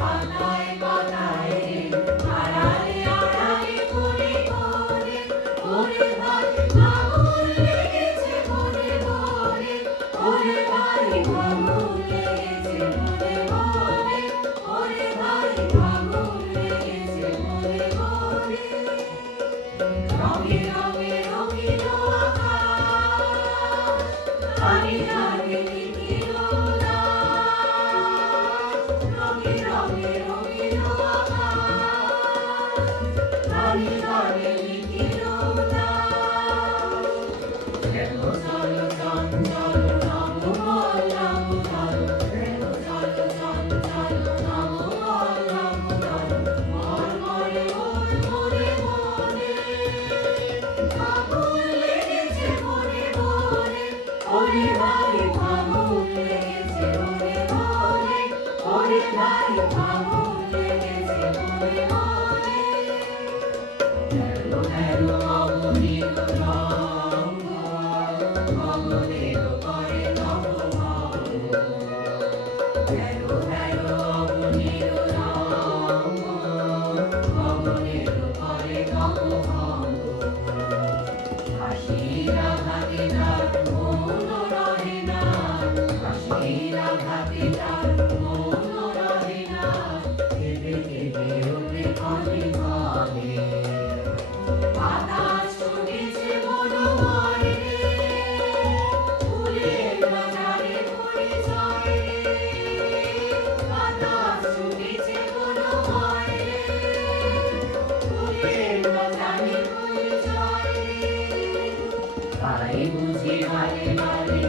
পাতায় পাতায় আড়ালে আড়ালে কোণে কোণে ওরে ভাই আগুন লেগেছে মনে মনে ওরে ভাই আগুন লেগেছে মনে মনে ওরে ভাই আগুন লেগেছে মনে মনে রঙে রঙে রঙিন আকাশ গানে গানে লিখিল রঙে রঙে রঙিন আকাশ গানে গানে লিখিল রেলো চলো চঞ্চল রঙমল রঙমল রেলো চলো চঞ্চল রঙমল রঙমল মরমরে ওর মনে মনে আগুন লেগেছে মনে মনে ওরে ভাই আগুন লেগেছে মনে মনে ওরে ভাই আগুন লেগেছে মনে মনে হেলো হেলো অবনীত রঙ্গ অবনীত করে নবভঙ্গ হেলো হেলো অবনীত রঙ্গ অবনীত করে নবভঙ্গ হাসির আঘাতে তার মন রহে না হাসির আঘাতে তার মন রহে না কেঁদে কেঁদে ওঠে ক্ষণে ক্ষণে বাতাস ছুটেছে মনোহরে ফুলের বাজারে পরিচয় বাতাস ছুটেছে মনোহরে ফুলের বাজারে পরিচয় তাই বুঝি বারে বারে